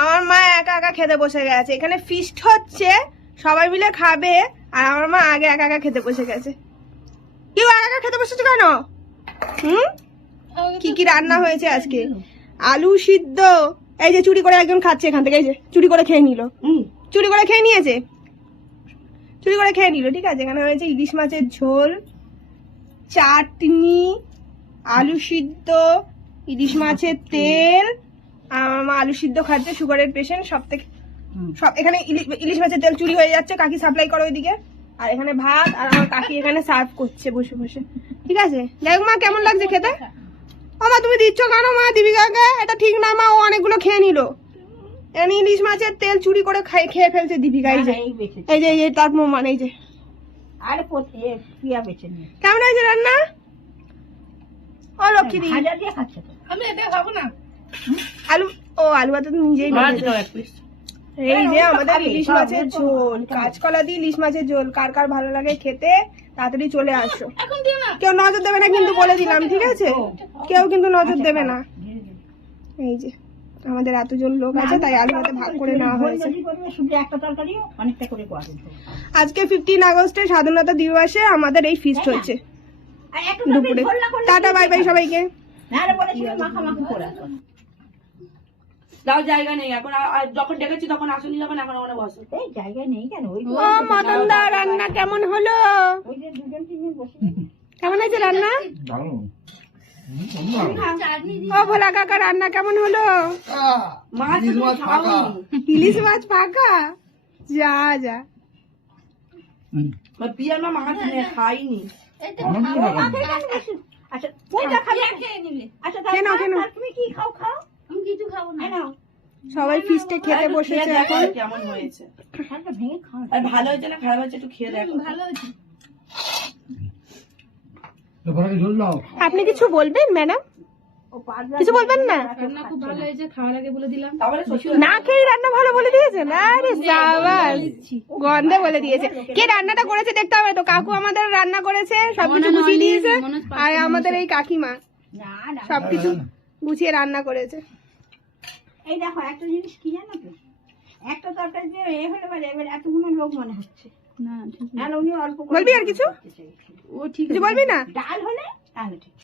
আমার মা একা একা খেতে বসে গেছে, এখানে ফিস্ট হচ্ছে, সবাই মিলে খাবে, আর আমার মা আগে একা একা খেতে বসে গেছে। কেউ একা একা খেতে বসেছে কেন? কি কি রান্না হয়েছে আজকে? আলু সিদ্ধ, এই যে চুরি করে একজন খাচ্ছে এখান থেকে, এই যে চুরি করে খেয়ে নিল, চুরি করে খেয়ে নিয়েছে, চুরি করে খেয়ে নিল। ঠিক আছে, এখানে হয়েছে ইলিশ মাছের ঝোল, চাটনি, আলু সিদ্ধ, ইলিশ মাছের তেল। আমার মা আলু সিদ্ধ খাচ্ছে, সুগারের পেশেন্ট, সব থেকে সব। এখানে ইলিশ মাছের তেল চুরি হয়ে যাচ্ছে, কাকি সাপ্লাই করো ওইদিকে। আর এখানে ভাত, আর আমার কাকি এখানে সার্ভ করছে বসে বসে। ঠিক আছে, যাই হোক মা, কেমন লাগছে খেতে? ও মা, তুমি দিচ্ছ কেন মা দীপিকাকে? এটা ঠিক না মা, ও অনেকগুলো খেয়ে নিল। ইলিশ মাছের তেল চুরি করে খেয়ে ফেলছে দীপিকা। এই যে এই যে তার প্রমাণ, এই যে। কেমন হয়েছে রান্না? ও লক্ষ্মী দি, আমি এটা খাবো না। আলু, ও আলু ভাতে তো নিজেই এই যে আমাদের ইলিশ মাছের ঝোল, কাঁচকলা দিয়ে ইলিশ মাছের ঝোল। কার কার ভালো লাগে খেতে তাড়াতাড়ি চলে আসো। কেউ নজর দেবে না কিন্তু, বলে দিলাম, ঠিক আছে? কেউ কিন্তু নজর দেবে না। এই যে আমাদের এতজন লোক আছে, তাই আলু ভাতে ভাগ করে নেওয়া হয়েছে। আজকে 15 আগস্টে স্বাধীনতা দিবসে আমাদের এই ফিস্ট হচ্ছে দুপুরে। টাটা, বাই বাই সবাইকে। তাও জায়গা নেই এখন, যখন ডেকেছি তখন আসুনি, যখন এখন ওখানে বসো। জায়গা নেই কেন? ওই ও মদন দা, রান্না কেমন হলো? কেমন হয়েছে রান্না? ও ভোলা কাকা, রান্না কেমন হলো? ইলিশ মাছ পাকা, যা যা। পিয়ার মা মাছ খাইনি। সবাই ফিস্টে খেতে বসেছে এখন। কেমন হয়েছে? ভালো হয়েছে না খারাপ হয়েছে একটু খেয়ে দেখো। ভালো হয়েছে। আপনি কিছু বলবেন ম্যাডাম? কিছু বলবেন না? রান্না খুব ভালো হয়েছে, খাওয়ার আগে বলে দিলাম। না খেয়ে রান্না ভালো বলে দিয়েছেন? আরে সাবাস, গন্ধে বলে দিয়েছে। কে রান্নাটা করেছে দেখতে হবে তো। কাকু আমাদের রান্না করেছে, সবকিছু গুছিয়ে দিয়েছে, আর আমাদের এই কাকিমা সবকিছু গুছিয়ে রান্না করেছে। এই দেখো একটা জিনিস কি জানো তো, একটা তরকারি দিয়ে এ হলে পারে, এবার এতগুলো লোক মনে হচ্ছে না। উনি অল্প বলবি আর কিছু? ও ঠিক কিছু বলবি না? ডাল হলে তাহলে ঠিক।